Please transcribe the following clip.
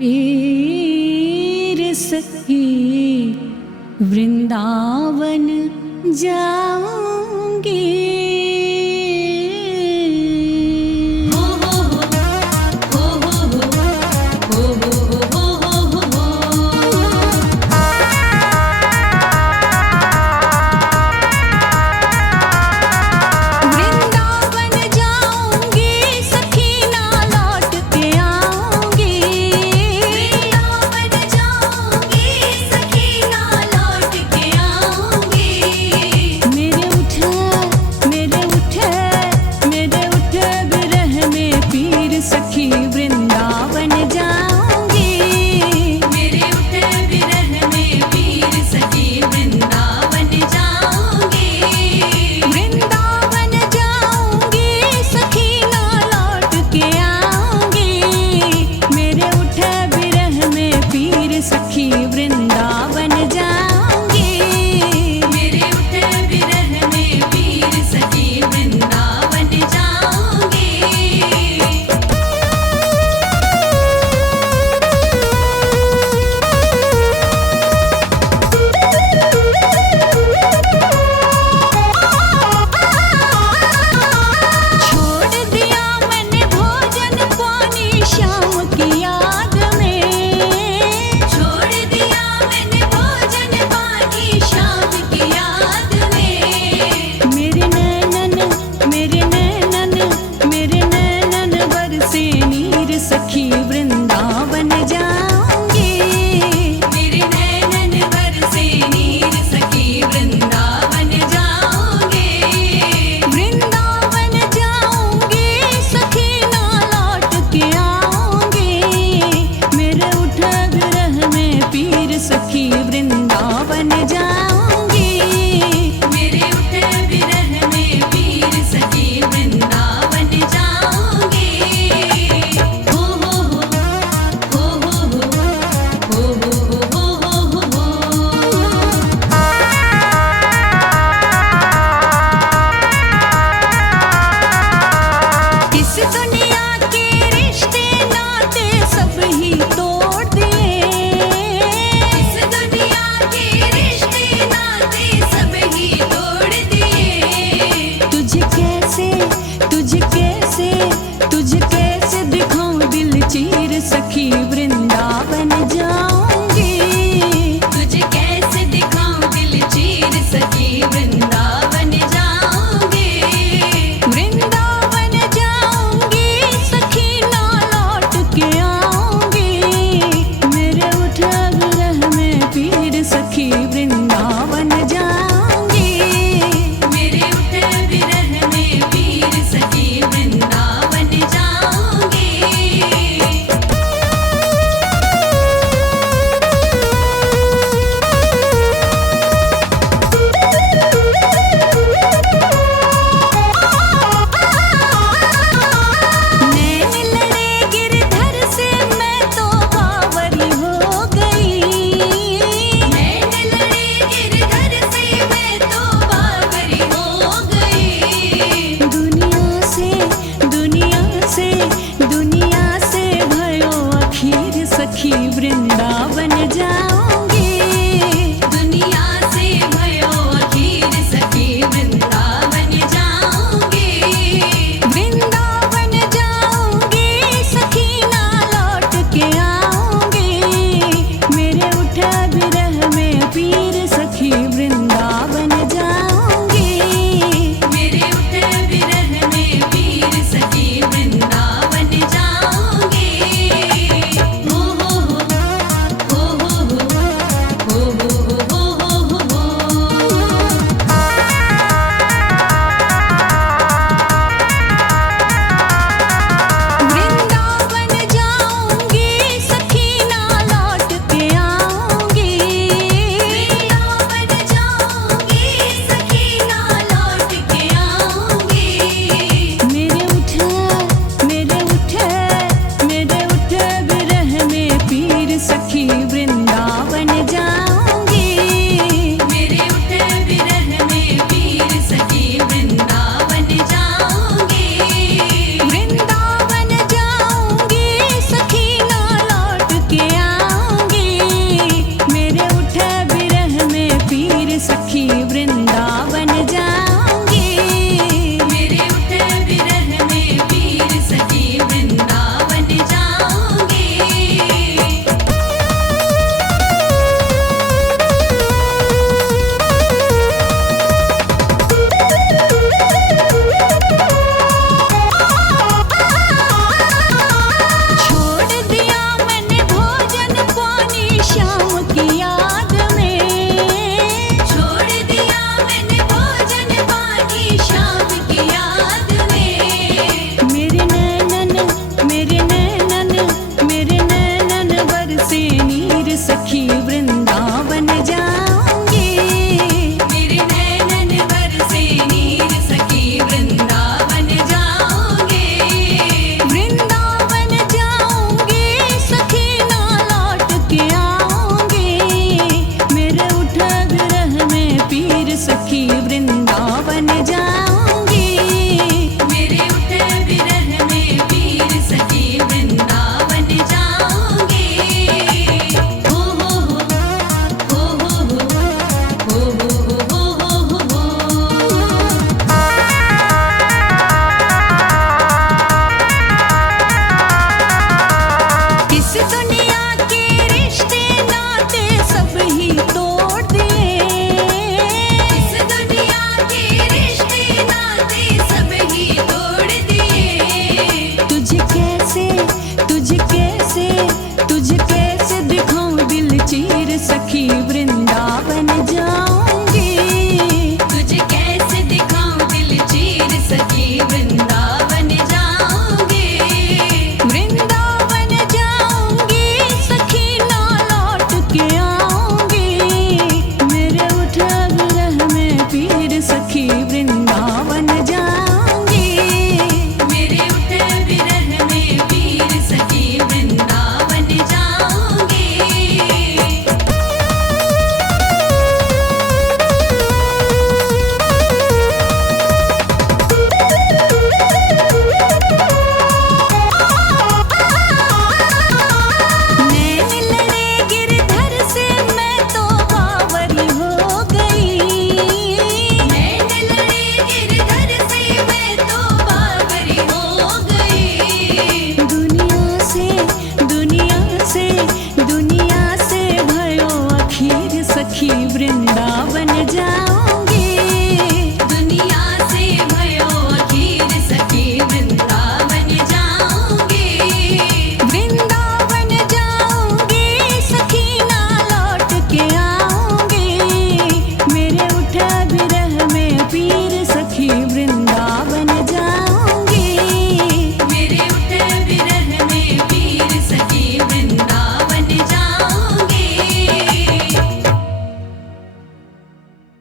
पीर सखी वृंदावन जाऊंगी। बरसे नीर सखी वृंदावन जाऊंगी। मेरे नैनन बरसे नीर सखी वृंदावन जाऊंगी। वृंदावन जाऊंगी सखी ना लौट के आऊंगी। मेरे उठे विरह में पीर सखी वृंदावन जाऊंगी। मेरे उठे विरह में पीर सखी वृंदावन जाऊंगी। हो हो हो हो हो हो हो इस दुनिया के रिश्ते नाते सब ही तोड़ दिए। इस दुनिया के रिश्ते नाते सब ही तोड़ दिए। तुझे कैसे दिखाऊं दिल चीर सखी वृंदावन जाऊंगी। तुझे कैसे दिखाऊं दिल चीर सखी वृंदावन जाऊंगी। वृंदावन जाऊंगी सखी ना लौट के आऊंगी। मेरे उठे विरह में पीर सखी वृंदावन जाऊंगी। मेरे उठे विरह में पीर सखी वृंदावन जाऊंगी। नैन लड़े गिरधर से मैं तो बावरी हो गई। नैन लड़े गिरधर से मैं तो बावरी हो गई। दुनिया से भयो अखीर सखी वृंदावन जाऊं।